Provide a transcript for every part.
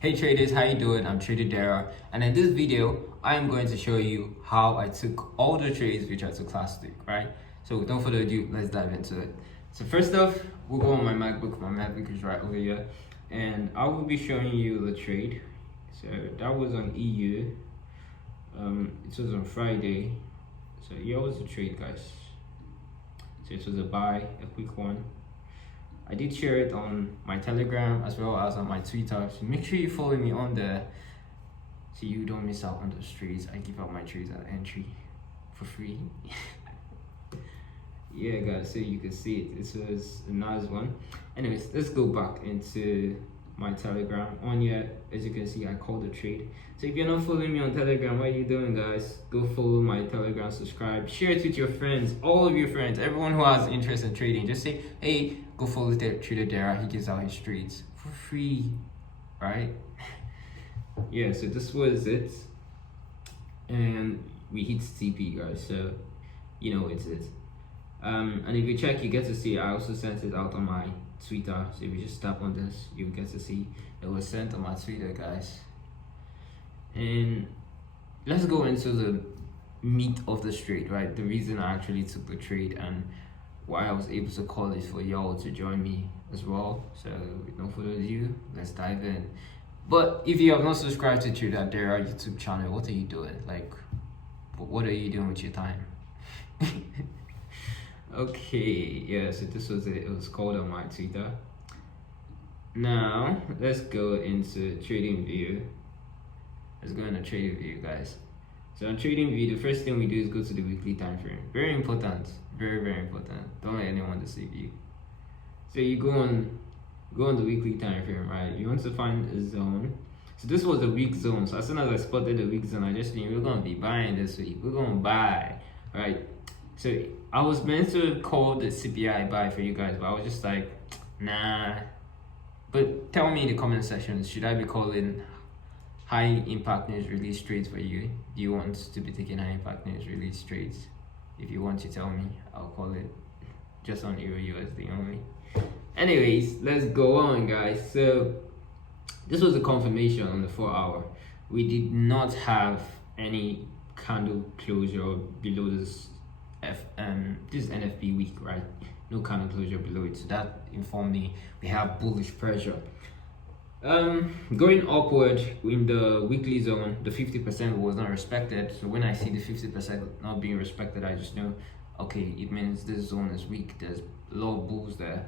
Hey traders, how you doing? I'm Trader Dara, and in this video I am going to show you how I took all the trades which I took last week, right? So without further ado, let's dive into it. So first off, we'll go on my MacBook. My MacBook is right over here, and I will be showing you the trade. So that was on EU. It was on Friday. So here was the trade, guys. So it was a buy, a quick one. I did share it on my Telegram as well as on my Twitter, so make sure you follow me on there so you don't miss out on the trades. I give out my trades at entry for free. Yeah guys, so you can see it. This was a nice one. Anyways, let's go back into my Telegram. On here, as you can see, I called the trade. So if you're not following me on Telegram, what are you doing, guys? Go follow my Telegram, subscribe, share it with your friends, all of your friends, everyone who has interest in trading. Just say, hey, go follow Trader Dara. He gives out his trades for free, right? Yeah, so this was it, and we hit TP, guys. So you know it's it. And if you check, you get to see I also sent it out on my Twitter. So if you just tap on this, you'll get to see it was sent on my Twitter, guys. And let's go into the meat of the trade, right? The reason I actually took the trade and why I was able to call it for y'all to join me as well. So with no further ado, let's dive in. But if you have not subscribed to Trader Dara YouTube channel, what are you doing? Like, what are you doing with your time? Okay, yeah, so this was it. It was called on my Twitter. Now let's go into trading view. Let's go into trading view, guys. So on trading view, the first thing we do is go to the weekly time frame. Very important, very important. Don't let anyone deceive you. So you go on the weekly time frame, right? You want to find a zone. So this was a weak zone. So as soon as I spotted the weak zone, I just knew we're gonna be buying this week. We're gonna buy, right? So I was meant to call the CPI buy for you guys, but I was just like, nah. But tell me in the comment section, should I be calling high impact news release trades for you? Do you want to be taking high impact news release trades? If you want to tell me, I'll call it just on Euro USD only. Anyways, let's go on, guys. So this was a confirmation on the 4 hour. We did not have any candle closure below this this is NFP week, right? No candle closure below it, so that informed me we have bullish pressure. Going upward in the weekly zone, the 50% was not respected. So when I see the 50% not being respected, I just know, okay, it means this zone is weak. There's a lot of bulls there.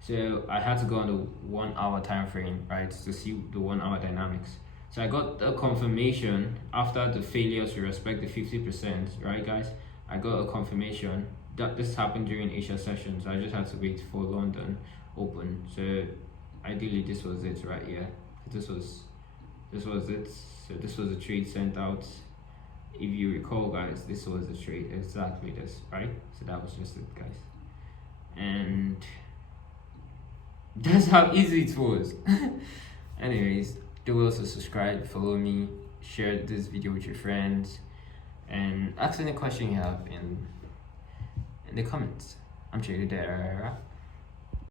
So I had to go on the 1 hour time frame, right, to see the 1 hour dynamics. So I got a confirmation after the failure to respect the 50%, right, guys? I got a confirmation that this happened during Asia session, so I just had to wait for London open. So ideally this was it right here. This was it. So this was a trade sent out. If you recall, guys, this was the trade, exactly this, right? So that was just it, guys. And that's how easy it was. Anyways, do also subscribe, follow me, share this video with your friends, and ask any question you have in the comments. I'm Trader Dara.